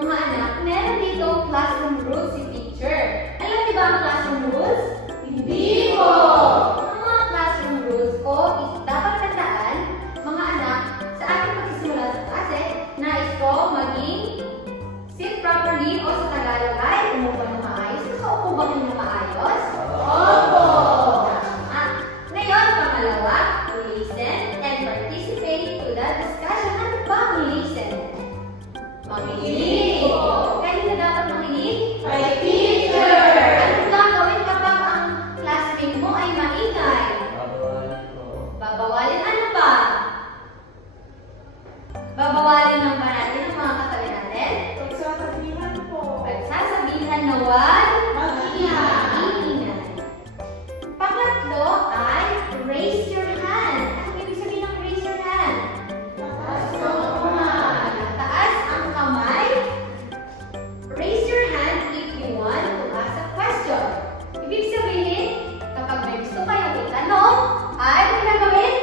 Mga anak, meron dito classroom rules si teacher. Alam niyo ba ang classroom rules? Hindi po! Ang mga classroom rules ko is dapat tandaan, mga anak, sa ating pagsisimula sa klase, nais ko maging sit properly o sa Tagalog ay umupo ng maayos. Nakaupo ba kayo ng maayos? Opo! Tama. Ngayon, pangalawa, listen and participate to the discussion. Ano ba ang listen? Makinig. Kanina dapat makinig? Kay teacher! Ano gagawin kapag ang classmate mo ay maingay? Babawalin po. Babawalin ano pa? Babawalin ng ba natin ang mga katabi natin? Pagsasabihan po. Pagsasabihan na wag Mag-ingay. Pangatlo ay raise your hand. Ano ibig sabihin ng raise your hand? Taas ang kamay. Raise your hand if you want to ask a question. Ibig sabihin, kapag may gusto kayong itanong, ay ano gagawin?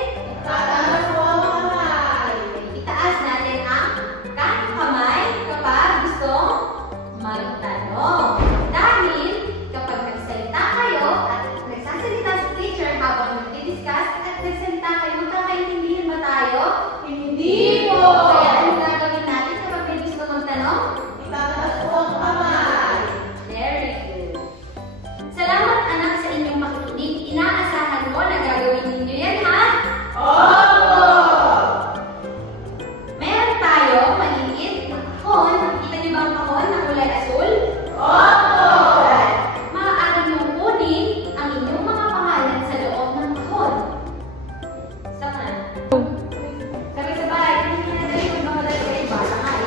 Tataas po ang kamay. Itaas natin ang kamay kapag gustong magtanong. Dahil kapag nagsalita kayo at nagsasalita si teacher habang nagdi-discuss at nagsalita kayo, magkakaintindihan ba tayo? Hindi po. Kaya ano gagawin natin kapag may gusto magtanong? Tataas po ang kamay. Very good. Salamat anak sa inyong makikinig. Inaasahan mo na gagawin ninyo yan, ha? Opo! Meron tayo maliit na kahon. Nakikita niyo ba ang kahon na kulay asul? Opo! Maaari niyong kunin ang inyong mga pangalan sa loob ng kahon. Stop na. Sabay-sabay. Hindi na tayo magmamadali kayo. Bata ka eh.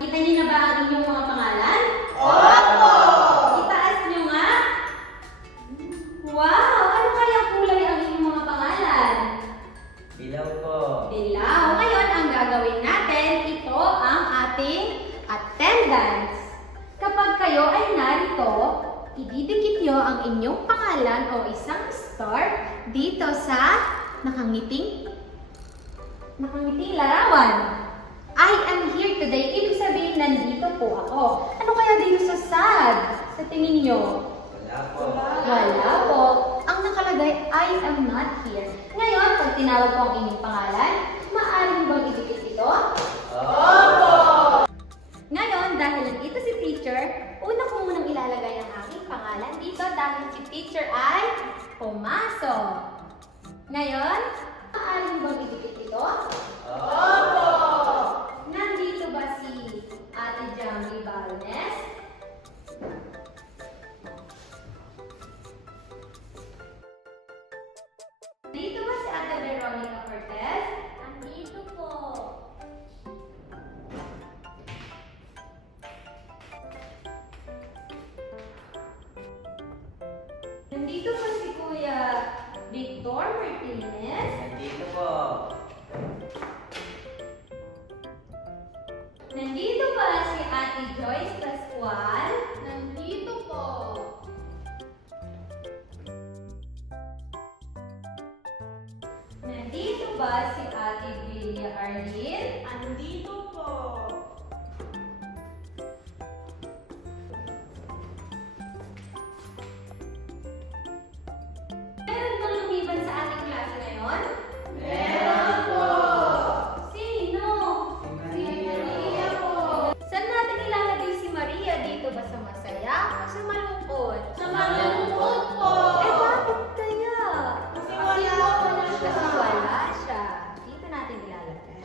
Kita niyo na ba ang inyong mga pangalan? Opo! Itaas niyo nga. Wow! Ano kaya kulay ang inyong mga pangalan? Ilaw po. Dilaw. Ngayon, ang gagawin natin, ito ang ating attendance. Kapag kayo ay narito, ididikit nyo ang inyong pangalan o isang star dito sa nakangiting larawan. I am here today. Ibig sabihin, nandito po ako. Ano kaya dito sa sad? Sa tingin nyo? Wala po. Wala po. Ang nakalagay, I am not here. Ngayon, pag tinawag ko ang inyong pangalan, maaari mo bang idikit ito? Opo. Ngayon, dahil nandito si teacher, una ko munang ilalagay ang aking pangalan dito dahil si teacher ay pumasok. Ngayon, maaari mo bang idikit ito? Opo! Nandito ba si Ate Jamie Balnes? Dito ba si Ate Veronica Cortez? Nandito po. Nandito ba si Kuya Victor Martinez? Nandito po. Nandito ba si Ate Joyce Pascual? Nandito po. Nandito ba si Ate Villa Arlene? Andito po. Meron bang lumiban sa ating klase ngayon? Meron po. Sino? Si Maria po. Saan natin ilalagay si Maria? Dito ba sa masaya o sa malungkot? Sa malungkot po. Eh, bakit kaya? Kasi wala po Kasi wala siya. Dito natin ilalagay.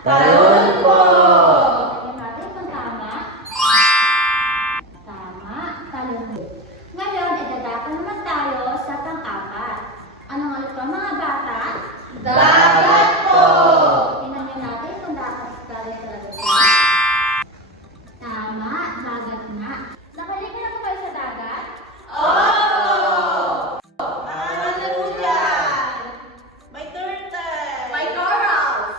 Talon po. Tingnan natin kung tama. Tama, talon po. Ngayon, idadako naman tayo sa pang-apat. Ano nga ito mga bata? Dagat po. Tingnan niyo natin kung dagat talaga siya. Tama, dagat nga. Nakalipin na po kayo sa dagat? Opo. Ano po dyan? May turtle. May corals.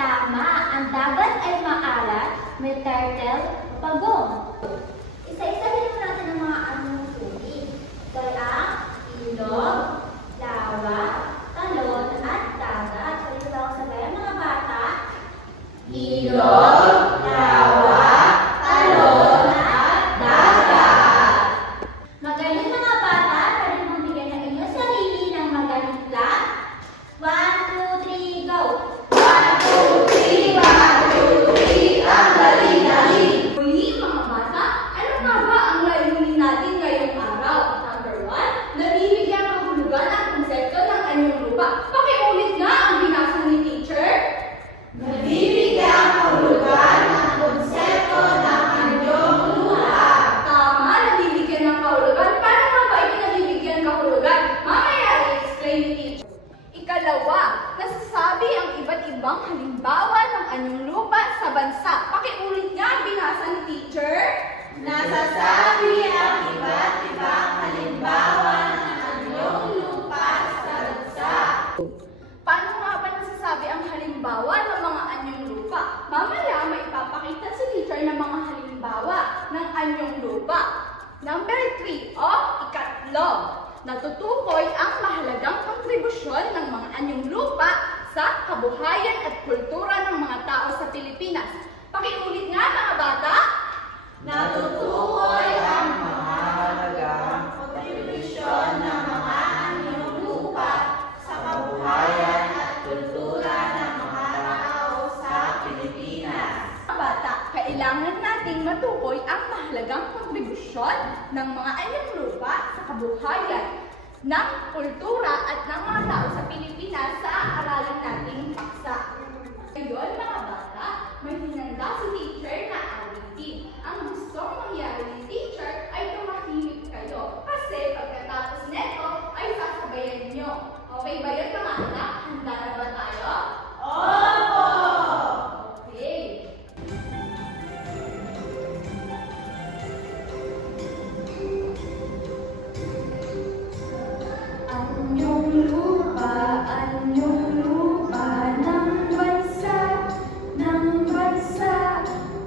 Tama, ang dagat ay maalat, may turtle, pagong. Isa-isahin naman natin ang mga anong tubig. Kaya, ilog, lawa, talon, at dagat. Pwede ba ako sabayan mga bata? Ilog, lawa, talon, at dagat. Magaling mga bata, pwede mong bigyan ng inyong sarili ng magaling plan. 1, 2, 3, go! 1, 2, 3, 1, 2, 3, ang galing-galing. Muli mga bata, ano nga ba ang layunin natin ngayong araw? Number 1, nabibigyan kahulugan ang konsepto ng anyong lupa. Pakiulit nga ang binasa ni teacher. Nabibigyan kahulugan ang konsepto ng anyong lupa. Tama, nabibigyan ng kahulugan. Paano nga ba ito nabibigyan kahulugan? Mamaya i-explain ni teacher. Ikalawa, nasasabi ang iba't ibang halimbawa ng anyong lupa sa bansa. Pakiulit nga ang binasa ni teacher. Nasasabi ang iba't ibang halimbawa ng anyong lupa sa bansa. Paano nga ba nasasabi ang halimbawa ng mga anyong lupa? Mamaya may ipapakita si teacher ng mga halimbawa ng anyong lupa. Number 3 o ikatlo. Natutukoy ang mahalagang kontribusyon ng mga anyong lupa sa kabuhayan at kultura ng mga tao sa Pilipinas. Pakiulit nga mga bata. Natutukoy ang mahalagang kontribusyon ng mga anyong lupa sa kabuhayan at kultura ng mga tao sa Pilipinas. Mga bata, kailangan nating matukoy ang mahalagang kontribusyon ng mga anyong lupa sa kabuhayan ng kultura at ng mga tao sa Pilipinas sa aralin nating paksa. Ngayon mga bata, may hinanda si teacher na awitin. Ang gustong mangyari ni teacher ay tumahimik kayo kasi pagkatapos neto ay sasabayan nyo. Okay ba yun mga anak? Handa na ba tayo? Opo! Okay. Anyong lupa ng bansa,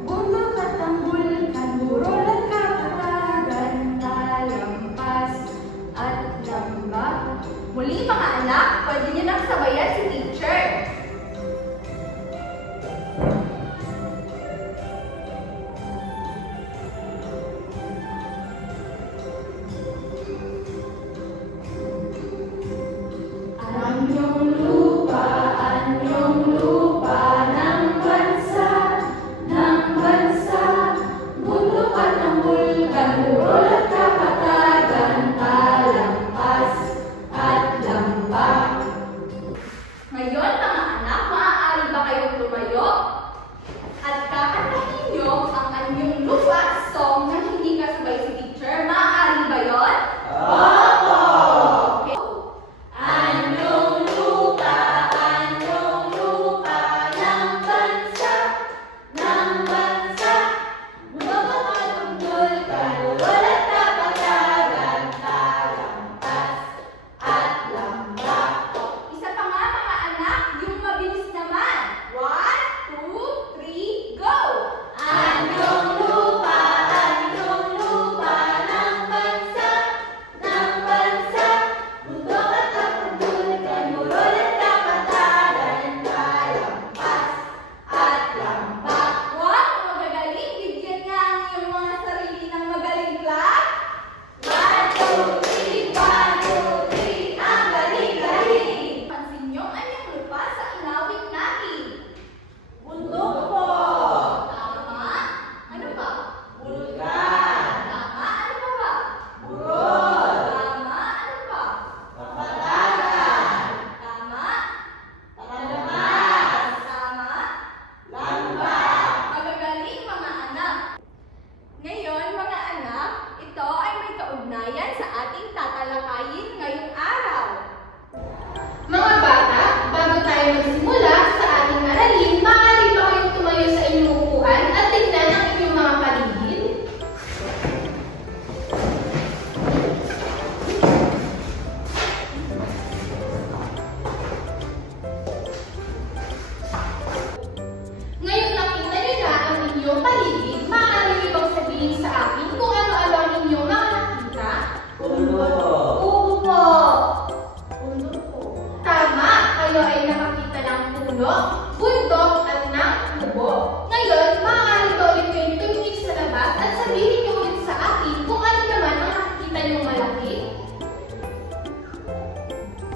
bundok at ang bulkan, burol at kapatagan, talampas at lambak. Muli mga anak, pwede niyo nang sabayan si teacher. Anyong lupa ng bansa, bundok at ang bulkan, burol at kapatagan, talampas at lambak.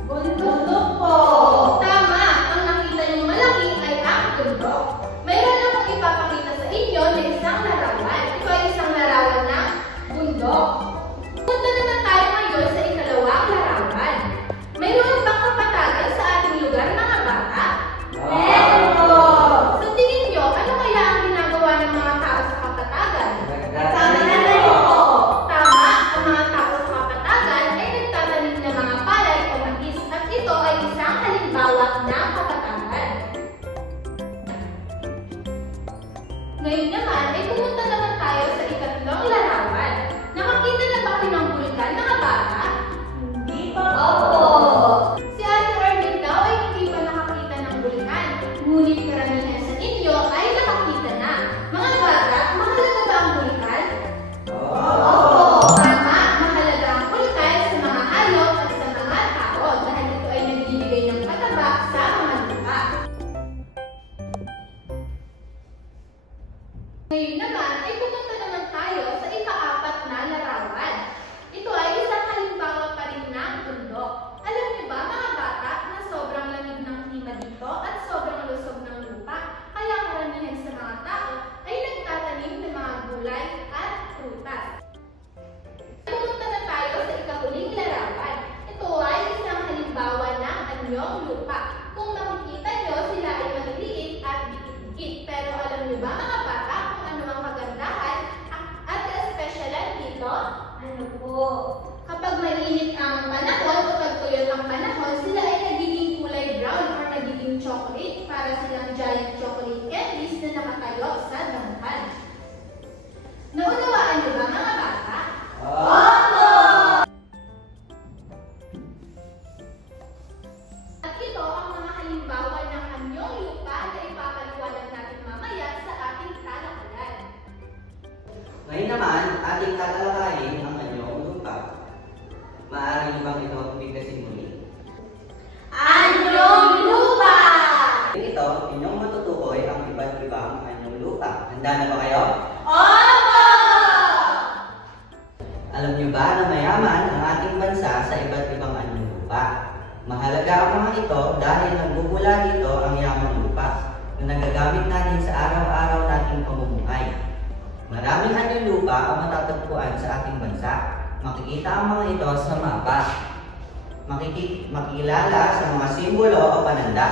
Bundok po. Tama! Ang nakita niyong malaki ay ang bundok. Mayroon akong ipapakita sa inyo na isang larawan. Ito ay isang larawan ng bundok. Punta naman tayo ngayon sa ikalawang larawan. Mayroon bang kapatagan sa ating lugar, mga bata? Meron! Sa tingin niyo, ano kaya ang ginagawa ng mga tao sa kapatagan? Nagtatanim po. Tama, ang mga tao sa kapatagan ay nagtatanim ng mga palay o mais at ito ay isang halimbawa ng kapatagan. Ngayon naman ay pumunta naman tayo sa ikatlong larawan. Nakakita na ba kayo ng bulkan, mga bata? Hindi pa po. Opo! Si Ate Arlene daw ay hindi pa nakakita ng bulkan. Ngunit karamihan sa inyo ay nakakita na. Mga bata, mahalaga ba ang bulkan? Opo! Tama! Mahalaga ang bulkan sa mga hayop at sa mga tao dahil ito ay nagbibigay ng pataba sa mga lupa. Ngayon naman ay pupunta naman tayo sa ika-apat na larawan. Ito ay isang halimbawa pa rin ng bundok. Alam niyo ba, mga bata, na sobrang lamig ng klima dito at sobrang lusog ng lupa, kaya karamihan sa mga tao ay nagtatanim ng mga gulay at prutas. Pumunta na tayo sa ikahuling larawan. Ito ay isang halimbawa ng anyong lupa. Kung makikita niyo, sila ay maliliit at dikit-dikit. Pero alam niyo ba, mga bata, kung ano ang kagandahan at ka-espesyalan dito? Ano po? Kapag mainit ang panahon o tagtuyot ang panahon, sila ay nagiging kulay brown or nagiging chocolate para silang giant chocolate candies na nakatayo sa damuhan. Naunawaan niyo ba, mga bata? Opo! At ito ang mga halimbawa ng anyong lupa na ipapaliwanag natin mamaya sa ating talakayan. Ngayon naman, ating tatalakayin ang anyong lupa. Maaari niyo bang ito bigkasin muli? Anyong lupa! Ito, inyong matutukoy ang iba't ibang anyong lupa. Handa na ba kayo? Opo! Alam niyo ba na mayaman ang ating bansa sa iba't ibang anyong lupa? Mahalaga ang mga ito dahil nagbubula dito ang yamang lupa na nagagamit natin sa araw-araw nating pamumuhay. Maraming anyong lupa ang matatagpuan sa ating bansa. Makikita ang mga ito sa mapa. Makikilala sa mga simbolo o pananda.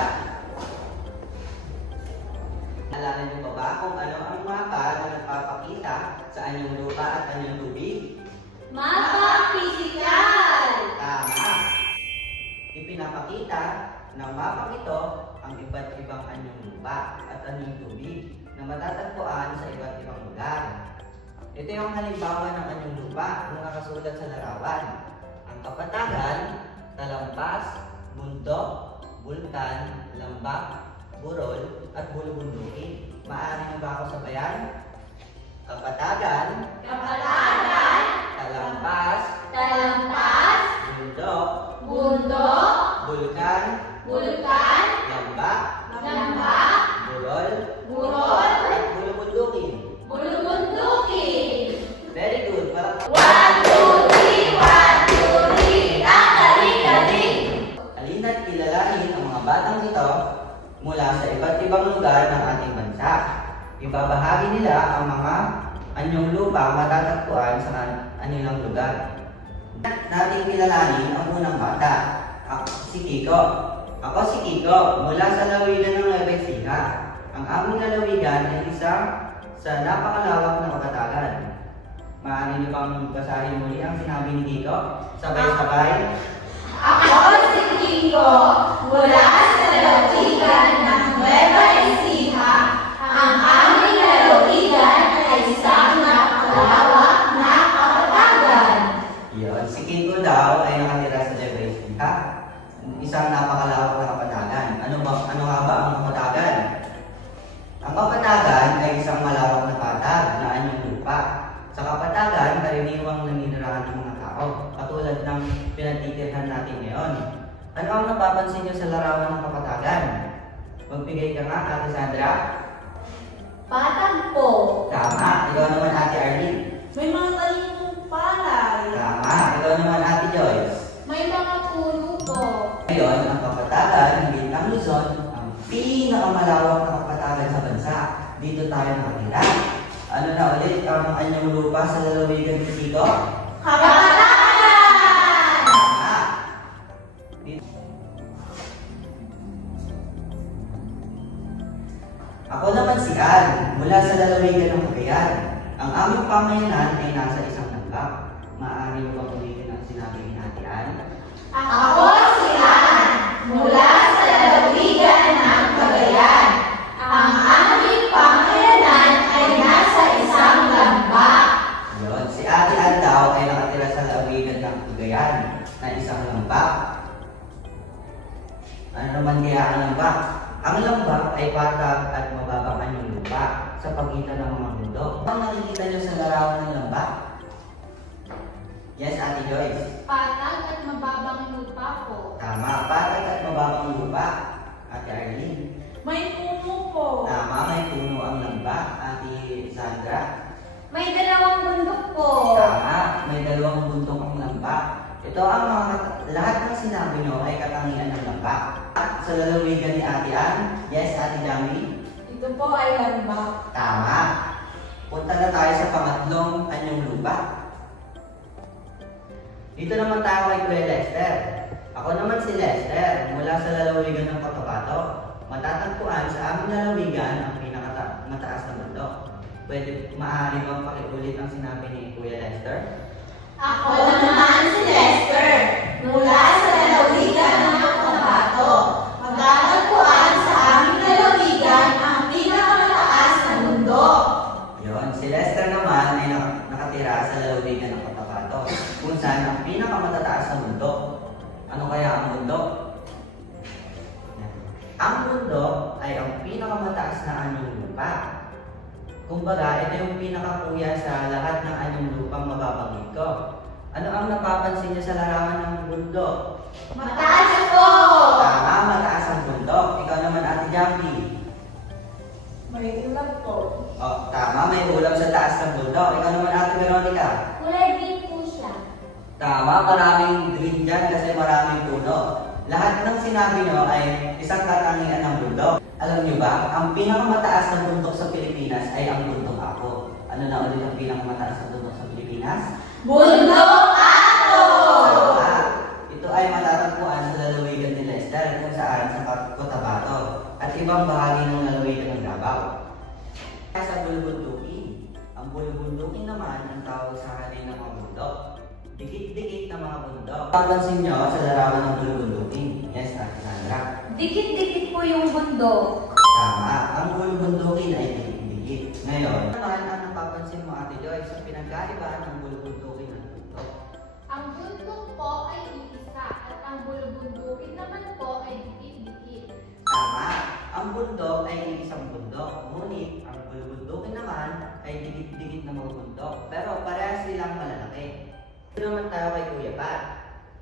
Alala niyo pa ba kung ano ang mapa na nagpapakita sa anyong lupa at anyong tubig? Mapa physical! Tama! Ipinapakita ng mapang ito ang iba't ibang anyong lupa at anyong tubig na matatagpuan sa iba't ibang lugar. Ito yung halimbawa ng anyong lupa na nakasulat sa larawan. Ang kapatagan, talampas, bundok, bulkan, lambak, burol, at bulubundukin. Maaari na ba ako sabayan? Kapatagan, Kapatagan! talampas, Talampas! bundok, Bundok! bulkan, Bulkan! lambak, Lambak! burol, Burol! at bulubundukin. Bulubundukin! Very good. Parang 1, 2, 3, 1, 2, 3, tataling-taling! halina't kilalanin ang mga batang ito mula sa iba't ibang lugar ng ating bansa. Ibabahagi nila ang mga anyong lupa matatagpuan sa kanilang lugar. Nating kilalanin ang unang bata. Ako si Kiko. Mula sa lawigan ng Nueva Ecija. Ang aming lalawigan ay isang sa napakalawak na kapatagan. Maaari niyo bang basahin muli ang sinabi ni Kiko? Sabay-sabay. Ako si Kiko, mula sa lalawigan ng Nueva Ecija. Ang aming lalawigan ay isang napakalawak na kapatagan. Yun, si Kiko daw ay nakatira sa Nueva Ecija. Isang napakalawak na kapatagan. Ano nga ba ang kapatagan? Ang kapatagan ay isang malawak na patag na anyong lupa. Sa kapatagan, karaniwang naninirahan ng mga tao, katulad ng pinatitirhan natin ngayon. Ano ang napapansin niyo sa larawan ng kapatagan? Magbigay ka nga, Ate Sandra. Patag po. Tama. Ikaw naman, Ate Arlene. May mga talim pong palay. Tama. Ikaw naman, Ate Joyce. May mga puno po. Ngayon, ang kapatagan ng Bintang Luzon, ang pinakamalawak na kapatagan sa bansa. Dito tayo nakatira. Ano na ulit ang anyong lupa sa lalawigan ni Tito? Kapatagan! Tama. Ako naman si Al, mula sa lalawigan ng Cagayan. Ang aming pamayanan ay nasa isang lambak. Maaari mo ba ulitin ang sinabi ni Ate Al? Ako si Ann, mula sa lalawigan ng Cagayan. Ang aming pamayanan ay nasa isang lambak. Yun, si Ate Al daw ay nakatira sa lalawigan ng Cagayan na isang lambak. Ano naman kaya ang lambak? Ang lambak ay patag at mababang anyong lupa sa pagitan ng mga bundok. Ang nakikita niyo sa larawan ng lambak? Yes, Ate Joyce. Patag at mababang lupa po. Tama, patag at mababang lupa. Ate Arlene. May puno po. Tama, may puno ang lambak. Ate Sandra. May dalawang bundok po. Tama, may dalawang bundok ang lambak. Ito ang mga lahat ng sinabi nyo ay katangian ng lambak. Sa lalawigan ni Ate Ann, yes, Ate Jamie. Ito po ay lambak. Tama. Punta na tayo sa pangatlong anyong lupa. Dito naman tayo kay Kuya Lester. Ako naman si Lester, mula sa lalawigan ng Cotabato. Matatagpuan sa aming lalawigan ang pinakamataas na bundok. Pwede maaari bang pakiulit ang sinabi ni Kuya Lester? Ako naman si Lester, mula sa lalawigan ng Cotabato. Magtatagpuan sa aming lalawigan ang pinakamataas na bundok. Yon, si Lester naman ay nakatira sa lalawigan ng Cotabato, kung saan ang pinakamatataas na bundok. Ano kaya ang bundok? Ang bundok ay ang pinakamataas na anyong lupa. Kumbaga, ito yung pinakakuya sa lahat ng anyong lupang mababanggit ko. Ano ang napapansin niyo sa larawan ng bundok? Mataas ako! Tama, mataas ang bundok. Ikaw naman, Ate Jackie. May ulam po. Oh, tama, may ulam sa taas ng bundok. Ikaw naman, Ate Veronica. Kulay green po siya. Tama, maraming green dyan kasi maraming puno. Lahat ng sinabi nyo ay isang katangian ng bundok. Alam nyo ba, ang pinakamataas na bundok sa Pilipinas ay ang bundok Apo. Ano na ulit ang pinakamataas na bundok sa Pilipinas? Bundok Apo! Tama. Ito ay matatagpuan sa lalawigan ni Lester kung saan sa Cotabato at ibang bahagi ng lalawigan ng Davao. Sa bulubundukin. Ang bulubundukin naman ang tawag sa halin ng mga bundok. Dikit-dikit na mga bundok. Papansin nyo sa larawan ng bulubundukin. Yes, Ate Sandra. Dikit-dikit po yung bundok. Tama. Ang bulubundukin ay dikit-dikit. Ngayon, naman ang napapansin mo, Ate Joy, sa pinagkaiba ng bulubundukin ng bundok. Ang bundok po ay iisa at ang bulubundukin naman po ay dikit-dikit. Tama. Ang bundok ay isang bundok. Ngunit, ang bulubundukin naman ay dikit-dikit na mga bundok. Pero parehas silang malalaki. Ito naman tayo kay Kuya Pat.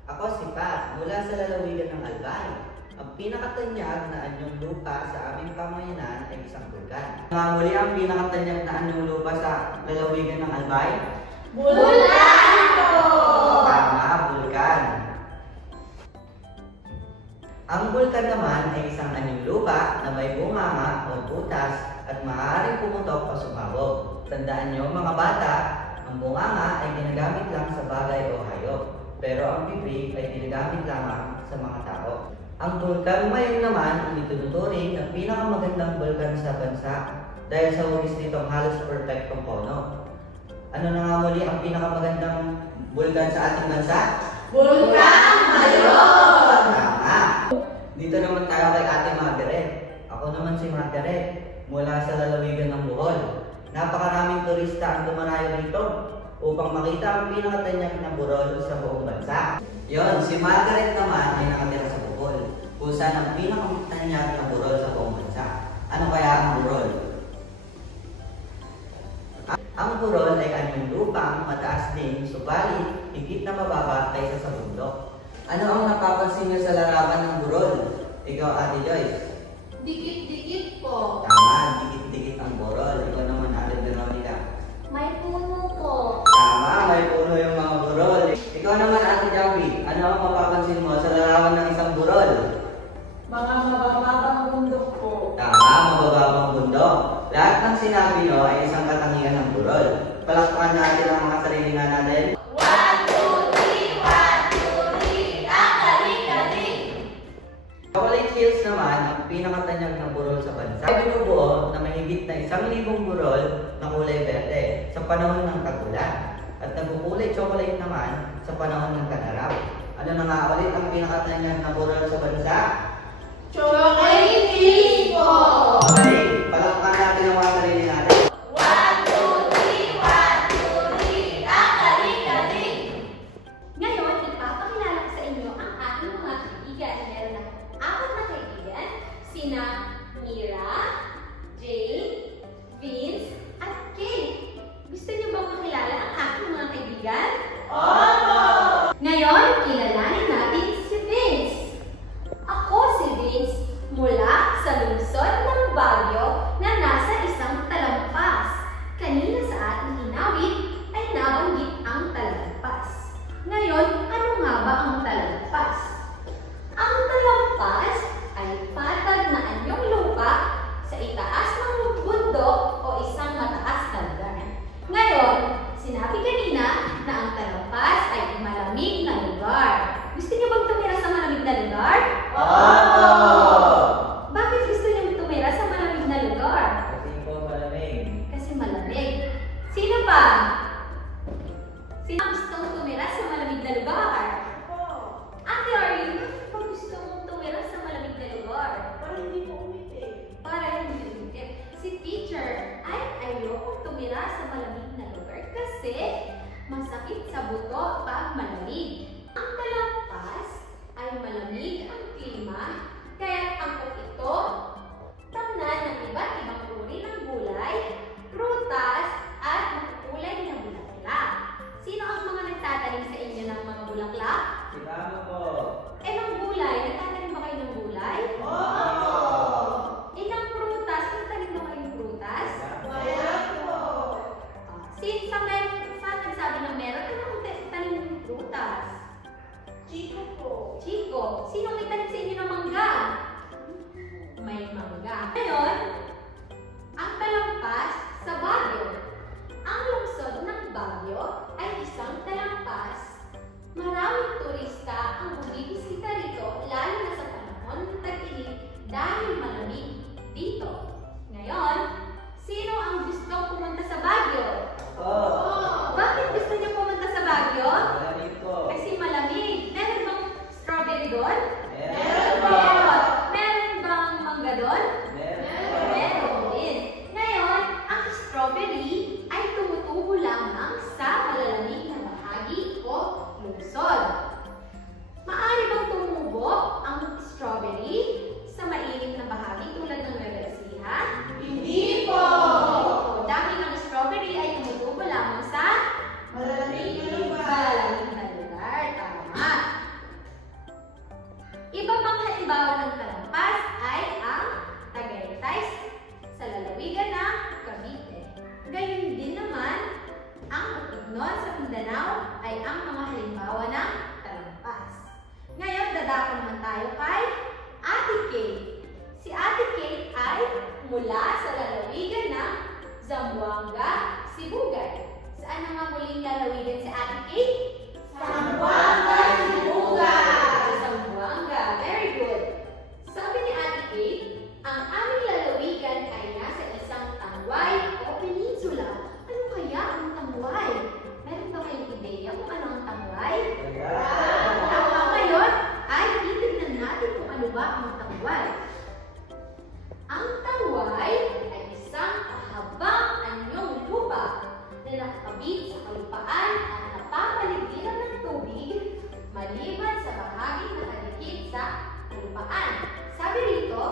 Ako si Pat, mula sa lalawigan ng Albay. Ang pinakatanyag na anyong lupa sa aming pamayanan ay isang bulkan. Mga muli ang pinakatanyag na anyong lupa sa lalawigan ng Albay? Bulkan po! Tama, bulkan. Ang bulkan naman ay isang anyong lupa na may bunganga o butas at maaaring pumutok o sumabog. Tandaan nyo mga bata, ang bunganga ay ginagamit lang sa bagay o hayop, pero ang bibig ay ginagamit lamang sa mga tao. Ang bulkan Mayong naman ang itinuturing na pinakamagandang bulkan sa bansa dahil sa hugis nitong halos perfectong kono. Ano na nga muli ang pinakamagandang bulkan sa ating bansa? Bulkan Mayong! Tama! Dito naman tayo kay Ate Margaret. Ako naman si Margaret, mula sa lalawigan ng Bohol. Napakaraming turista ang dumarayo rito upang makita ang pinakatanyag na burol sa buong bansa. Yon, si Margaret naman ay nakatira sa Bohol, kung saan ang pinakatanyag na burol sa buong bansa. Ano kaya ang burol? Ang burol ay anyong lupang mataas din, subalit higit na mababa kaysa sa bundok. Ano ang napapansin niyo sa larawan ng burol? Ikaw, Ate Joyce. Dikit-dikit po. Tama, dikit-dikit ang burol. Ikaw naman, Ate Veronica. May puno po. Tama, may puno yung mga burol. Ikaw naman, Ate Javi. Ano ang mapapansin mo sa larawan ng isang burol? Lahat ng sinabi nyo ay isang katangian ng burol. Palakpakan natin ang mga sarili nga natin. 1, 2, 3, 1, 2, 3, ang galing-galing! Chocolate Hills naman ang pinakatanyag na burol sa bansa. Ay binubuo na mahigit na 1,000 burol na kulay berde sa panahon ng tag-ulan. At nagkukulay chocolate naman sa panahon ng tag-araw. Ano na nga ulit ang pinakatanyag na burol sa bansa? Chocolate Hills po! Okay, palakpakan natin ang mga sarili natin. 1, 2, 3, 1, 2, 3, ang galing-galing! Ngayon, ipapakilala ko sa inyo ang aking mga kaibigan. Meron akong 4 na kaibigan, sina Mira, Jane, Vince, at Kate. Gusto niyo bang makilala ang aking mga kaibigan? Opo! Ngayon, kilalanin natin si Vince. Ako si Vince mula sa lungsod ng Baguio na nasa isang talampas. Kanina sa ating hinawit ay nabanggit ang talampas. Ngayon, ano nga ba ang talampas? Ang talampas ay patag na anyong lupa sa itaas ng bundok o isang mataas na lugar. Ngayon, sinabi kanina na ang talampas ay malamig na lugar. Gusto niyo bang tumira sa malamig na lugar? Opo! Bakit gusto niyo tumira sa malamig na lugar? Kasi po malamig. Kasi malamig. Sino pa? Sino ang gustong tumira sa malamig na lugar? Ate Arlene, bakit ba gusto mong tumira sa malamig na lugar? Para hindi po umitin. Para hindi umikit. Si teacher ay ayokong tumira sa malamig na lugar kasi masakit sa buto pag malamig. Ang talampas ay malamig ang klima, kaya angkop ito tamnan ng iba't ibang uri ng gulay, prutas, at makukulay na bulaklak. Sino ang mga nagtatanim sa inyo ng mga bulaklak? Sinama po. Ng gulay, nagtatanim ba kayo ng gulay? Opo! Ng prutas, nagtatanim ba kayo ng prutas? Wala po! Since saan nagsabi na meron, ano ang tanim ng prutas? Chico po! Chico, sino may tanim sa inyo ng mangga? May mangga. Ngayon, ang talampas sa Baguio. Ang lungsod ng Baguio ay isang talampas. Maraming turista ang bumibisita rito, lalo na sa panahon ng tag-init dahil malamig dito. Ngayon, sino ang gustong pumunta sa Baguio? Bakit gusto niyo pumunta sa Baguio? Malamig po. Kasi malamig. Meron bang strawberry doon? Meron po! Meron bang mangga doon? Meron. Meron din. Ngayon, ang strawberry ay tumutubo lamang sa malalamig na bahagi o lungsod. Maaari bang tumubo ang strawberry sa mainit na bahagi tulad ng Nueva Ecija? Hindi po! Dahil ang strawberry ay tumutubo lamang sa Malalamig na lugar. malalamig na lugar. Tama. Iba pang halimbawa ng talampas ay ang Tagaytay sa lalawigan ng Cavite. Gayun din naman, ang Bukidnon sa Mindanao ay ang mga halimbawa ng talampas. Ngayon, dadako naman tayo kay Ate Kate. Si Ate Kate ay mula sa lalawigan ng Zamboanga, Sibugay. Saan na nga muling lalawigan si Ate Kate? Zamboanga, Sibugay! Sa Zamboanga. Very good. Sabi ni Ate Kate, ang aming lalawigan ay nasa isang tangway o peninsula. Ano kaya ang tangway? Meron ba kayong ideya kung ano ang tangway? Ngayon ay titignan natin kung ano ba ang tangway. Ang tangway ay isang kahabang anyong lupa na nakakabit sa kalupaan at napapaligiran ng tubig maliban sa bahagi na nakadikit sa kalupaan. Sabi rito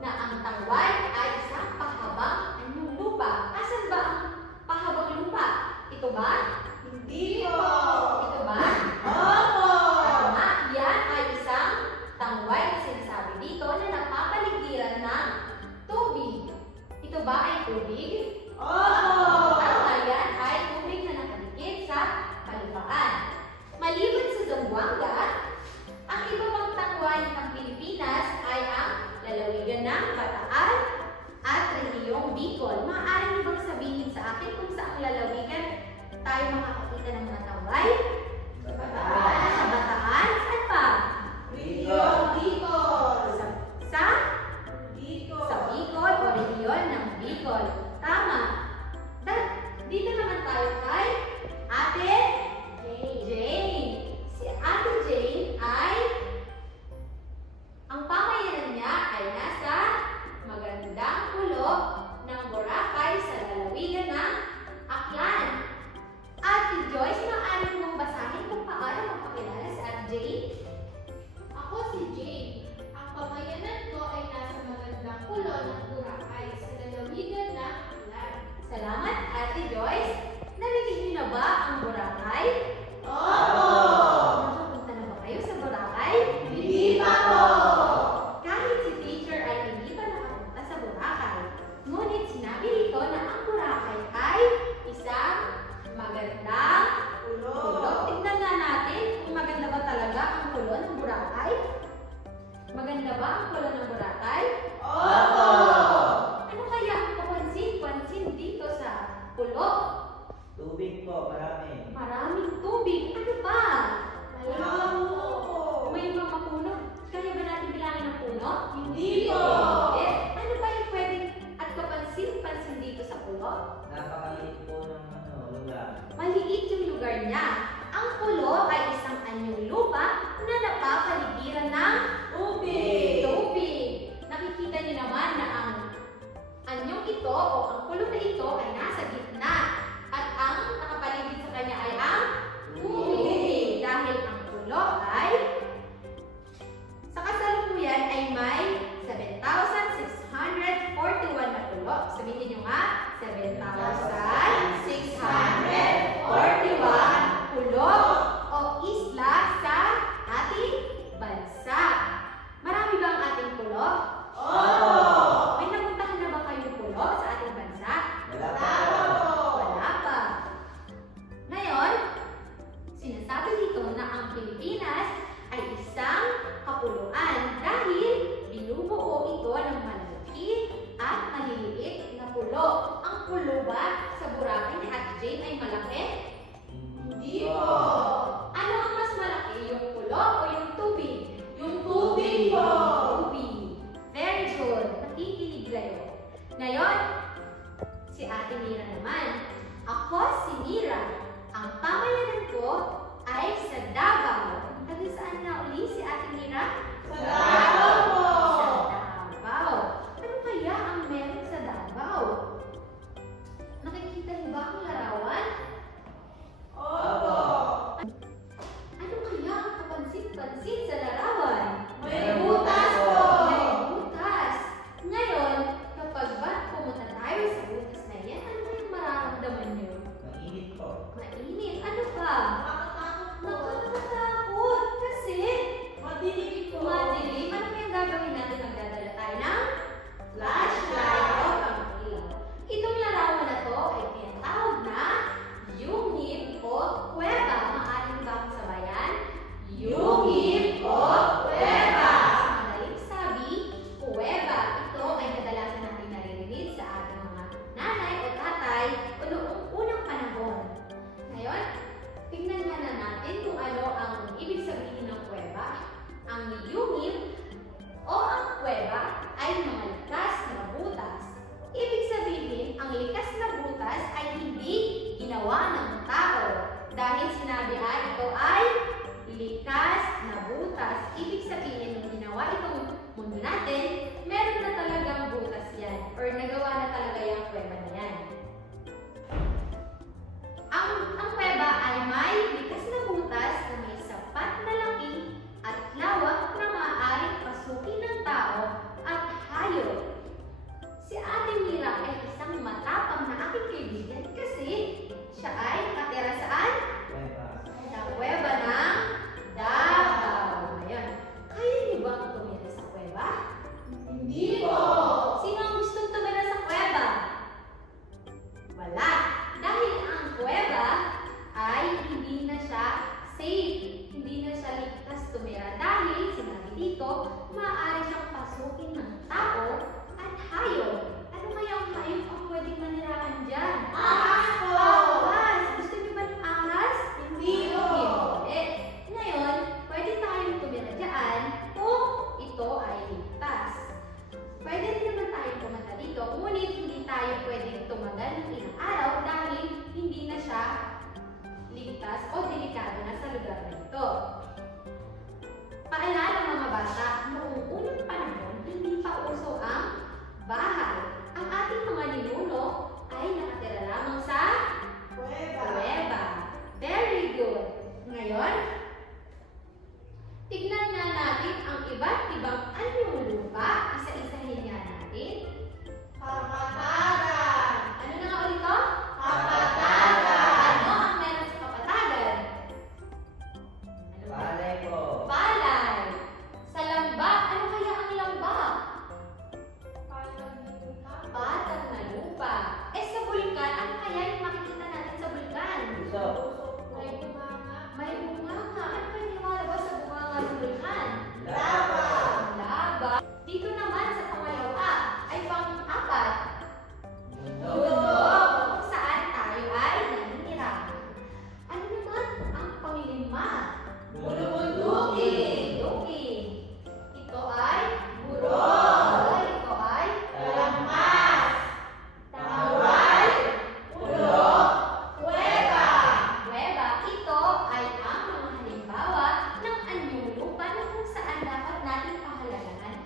na ang tangway ay isang pahabang anyong lupa. Asan ba ang pahabang lupa? Ito ba? Hindi po! Ito ba? Opo! Tama, yan ay isang tangway na sinasabi dito na napapaligiran ng tubig. Ito ba ay tubig? Opo! Tama, yan ay tubig na nakadikit sa kalupaan. Maliban sa Zamboanga, ang iba pang tangway ng Pilipinas ay ang lalawigan ng Bataan at rehiyong Bicol. Maaari niyo bang sabihin sa akin kung saang lalawigan tayo makakakita ng mga tambay? Sa Bataan? Saan pa? Region Bicol. Sa Bicol. Sa Bicol o rehiyon ng Bicol. Tama. Dito naman tayo kay Ate Jane. Si Ate Jane ay ang pamayanan niya ay nasa magandang pulo ng Boracay sa lalawigan ng Aklan. Ate Joyce, maaari mong basahin kung paano magpakilala si Ate Jane? Ako si Jane. Ang pamayanan ko ay nasa magandang pulo ng Boracay sa lalawigan ng Aklan. Salamat, Ate Joyce. Narinig niyo na ba ang Boracay? Opo. Nakapunta na ba kayo sa Boracay? Hindi pa po. Kahit si teacher ay hindi pa nakapunta sa Boracay, ngunit sinabi rito na ang Boracay ay isang magandang pulo. Tignan nga natin kung maganda ba talaga ang pulo ng Boracay. Maganda ba ang pulo ng Boracay? Opo. Ano kaya ang kapansin-pansin dito sa pulo? Tubig po, marami. Maraming tubig. Ano pa? Walang puno. May mga puno. Kaya ba natin bilangin ang puno? Hindi po. Ano ba yung pwedeng at kapansin-pansin dito sa pulo? Napakaliit po ng lugar. Maliit yung lugar niya. Ang pulo ay isang anyong lupa na napapaligiran ng Tubig. tubig. Nakikita niyo naman na ang anyong ito o ang pulo na ito ay nasa gitna. At ang nakapaligid sa kanya ay ang tubig. Dahil ang pulo ay sa kasalukuyan ay may 7,641 na pulo. Sabihin niyo nga, 7,641 pulo o isla sa ating bansa. Marami ba ang ating pulo? Opo. May napuntahan na ba kayong pulo sa ating bansa? Wala pa Wala po. po. Wala pa. Ngayon, sinasabi dito na ang Pilipinas ay isang kapuluan dahil binubuo ito ng malalaki at maliliit na pulo. Ang pulo ba sa Boracay ni Ate Jane ay malaki? Hindi po. Ano ang mas malaki, yung pulo o yung tubig? Yung tubig po. Tubig. Very good. Nakikinig kayo. Ngayon, si Ate Mira naman. Ako si Mira. Ang pamayanan ko ay sa Davao. Taga saan na uli si Ate Mira? Sa Davao po. Sa Davao. Ano kaya ang meron sa Davao? Nakikita niyo ba ang larawan? Opo. Ano kaya ang kapansin-pansin sa larawan? May butas po. May butas. Ngayon, kapag ba pumunta tayo sa butas na yan, ano kaya ligtas o delikado na sa lugar na ito. Paalala mga bata, noong unang panahon, hindi pa uso ang bahay. Ang ating mga ninuno ay nakatira lamang sa kuweba. Very good. Ngayon, tignan nga natin ang iba't ibang anyong lupa. Isa-isahin nga natin. Kapatagan. Ano na nga ulit ito? Kapatagan. Ano ang meron sa kapatagan? Ano ba? Palay po. Palay. Sa lamba, ano kaya ang lamba? Patag na lupa. Eh sa bulkan, ano kaya yung makikita natin sa bulkan? So, May bunganga. May bunganga. Ano kaya yung lumalabas sa bunganga ng bulkan? Lava. Lava. Dito naman sa pangalawa ay pang-apat. Bundok. Kung saan tayo ay naninirahan. Ano naman ang panglima? Bulubundukin. Bundukin. Ito ay Burol. Ito ay Talampas. Tawal. Ulo. Kuweba. kuweba. Ito ay ang mga halimbawa ng anyong lupa na kung saan dapat natin pahalagahan.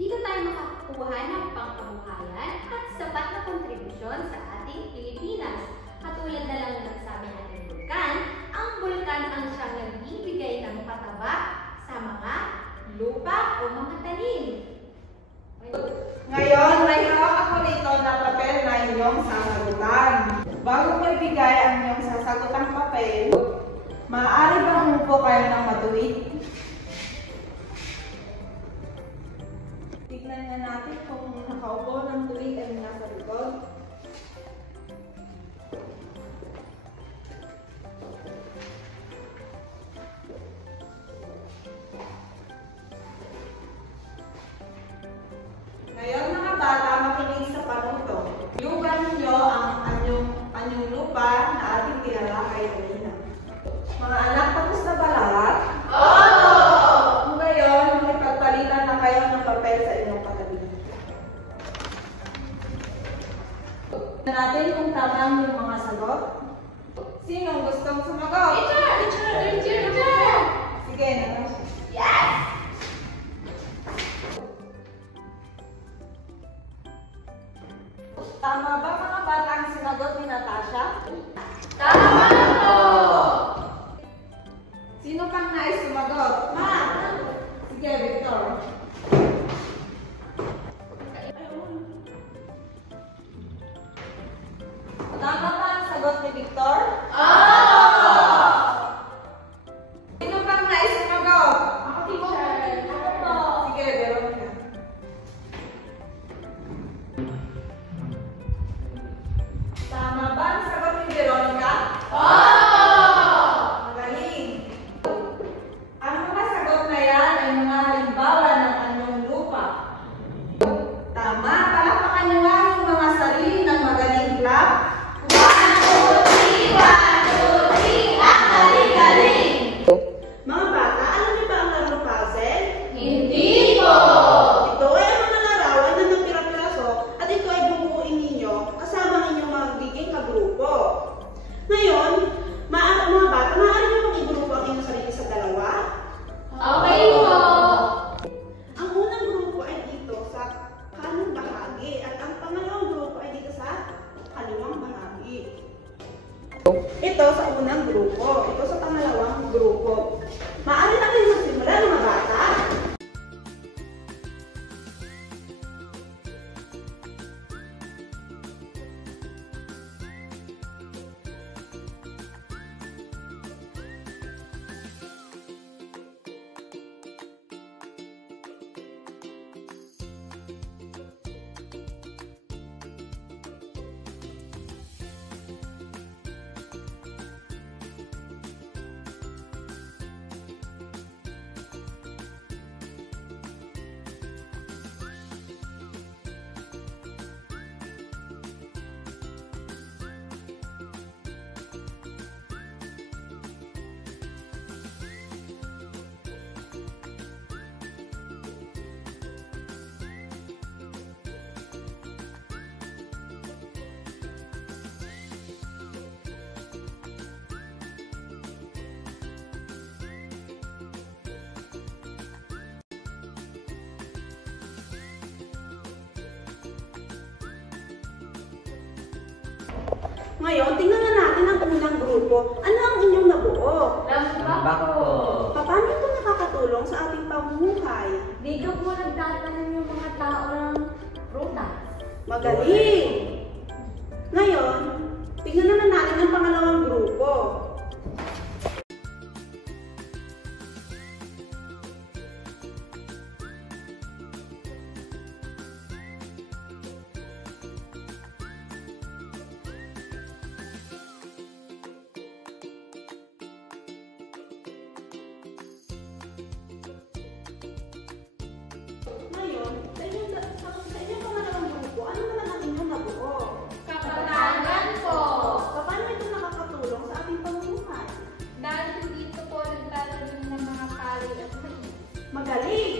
Dito tayo makakuha ng pangkabuhayan at sapat na kontribusyon sa ating Pilipinas. Katulad na lang ng sabi natin bulkan, ang bulkan ang siyang nagbibigay ng pataba sa mga lupa o mga tanim. Ngayon, may hawak ako rito na papel na inyong sasagutan. Bago ko ibigay ang inyong sasagutang papel, maaari bang umupo kayo ng matuwid? Tignan nga natin kung nakaupo ng tuwid ay nasa likod. Ngayon mga bata, makinig sa panuto. Yugan ninyo ang anyong lupa na ating tinalakay kanina. Mga anak, tapos na ba lahat? Kung gayon, makipagpalitan na kayo ng papel sa inyong katabi. Tignan natin kung tama yung mga sagot. Sinong gustong sumagot? Sige, Natasha. Tama ba mga bata ang sinagot ni Natasha? Tama po! Sino pang nais sumagot? Ma! Sige, Victor. Tama ba ang sagot ni Victor? Sino pang nais sumagot? Ako, teacher. Ako po. Sige, Veronica. Tama ba ang sagot ni Veronica? Magaling. Ang mga sagot na yan ay mga halimbawa ng anyong lupa. Tama, palakpakan nyo nga yung mga sarili ng magaling clap. 1, 2, 3, 1, 2, 3. Ang galing-galing. Mga bata, alam niyo ba ang larong puzzle? Hindi po. Ito ay ang mga larawan na nagpira-piraso at ito ay bubuuin ninyo kasama ang inyong magiging kagrupo. Ngayon, mga bata, maaari niyo bang igrupo ang inyong sarili sa dalawa? Okay po. Ang unang grupo ay dito sa kanang bahagi at ang pangalawang grupo ay dito sa kaliwang bahagi. Ito sa unang grupo, ito sa pangalawang grupo. Maaari na kayo magsimula mga bata. Ngayon, tingnan na natin ang unang grupo. Ano ang inyong nabuo? Tambak po. Paano ito nakakatulong sa ating pamumuhay? Dito po nagtatanim yung mga tao ng prutas. Magaling! Ngayon, tingnan naman natin ang pangalawang grupo. Ngayon, sa inyong pangalawang grupo, ano naman ang inyong nabuo? Kapatagan po. Paano ito nakakatulong sa ating pamumuhay? Dahil dito po nagtatanim ng mga palay at mais. Magaling!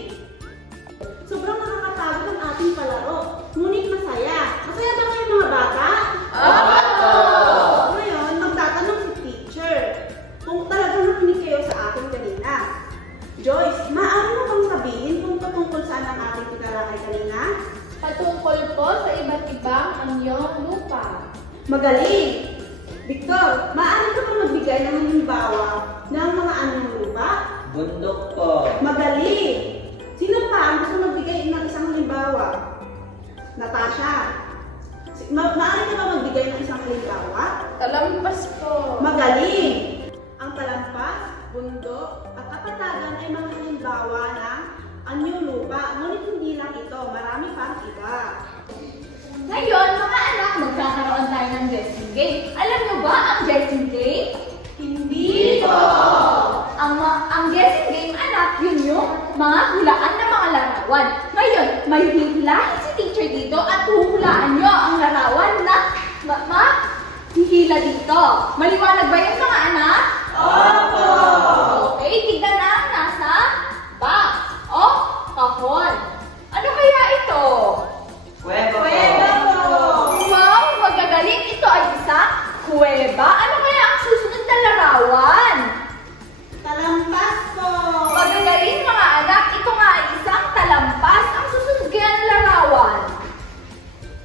Sobrang nakakapagod ang ating palaro, ngunit masaya. Masaya ba kayo mga bata? Ngayon, magtatanong si teacher kung talagang nakinig kayo sa akin kanina. Joyce, maaari mo bang sabihin kung patungkol saan ang ating pinalakay kanina? Patungkol po sa iba't ibang anyong lupa. Magaling! Victor, maaari ka bang magbigay ng halimbawa ng mga anyong lupa? Bundok po. Magaling! Sino pa ang gusto magbigay ng isang halimbawa? Natasha, maaari ka ba magbigay ng isang halimbawa? Talampas po. Magaling! Ang talampas, bundok, at kapatagan ay mga halimbawa ng anyong lupa. Ngunit hindi lang ito, marami pang iba. Ngayon, mga anak, magkakaroon tayo ng guessing game. Alam niyo ba ang guessing game? Hindi po! Ang guessing game, anak, yun yung mga hulaan ng mga larawan. Ngayon, may hihilahin si teacher dito at huhulaan nyo ang larawan na hihila dito. Maliwanag ba yun, mga anak? Opo! Okay, tignan na ang nasa box o kahon. Ano kaya ito? Kuweba po. Kuweba po! Wow, magagaling. Ito ay isang kuweba. Ano kaya ang susunod na larawan? Talampas po! Magagaling mga anak. Ito nga ay isang talampas. Ang susunod kaya na larawan?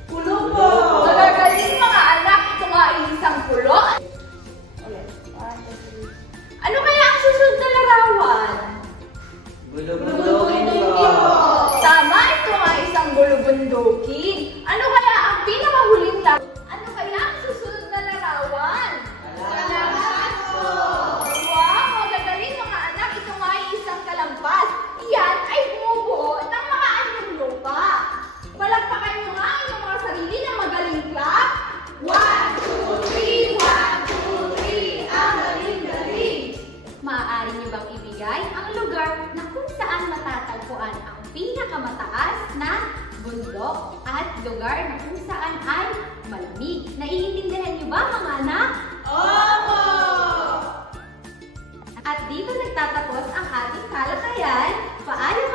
Pulo po! Magagaling mga anak. Ito nga ay isang pulo. Ano kaya ang susunod na larawan? Bulubundukin po. Tama, ito nga isang bulubundukin. Ano kaya ang pinakahuling larawan? Ano kaya ang susunod na larawan? Talampas po. Wow, magagaling mga anak. Ito nga ay isang kalampas. Iyan ay bumubuo ng mga anyong lupa. Palagpakan nyo nga ang inyong mga sarili ng magaling clap. 1, 2, 3, 1, 2, 3. Ang galing-galing. Maaari nyo bang ibigay ang lugar na kung saan matatagpuan ang pinakamataas na bundok at lugar na kung saan ay malamig? Naiintindihan nyo ba mga anak? Opo! At dito nagtatapos ang ating talakayan. Paalam!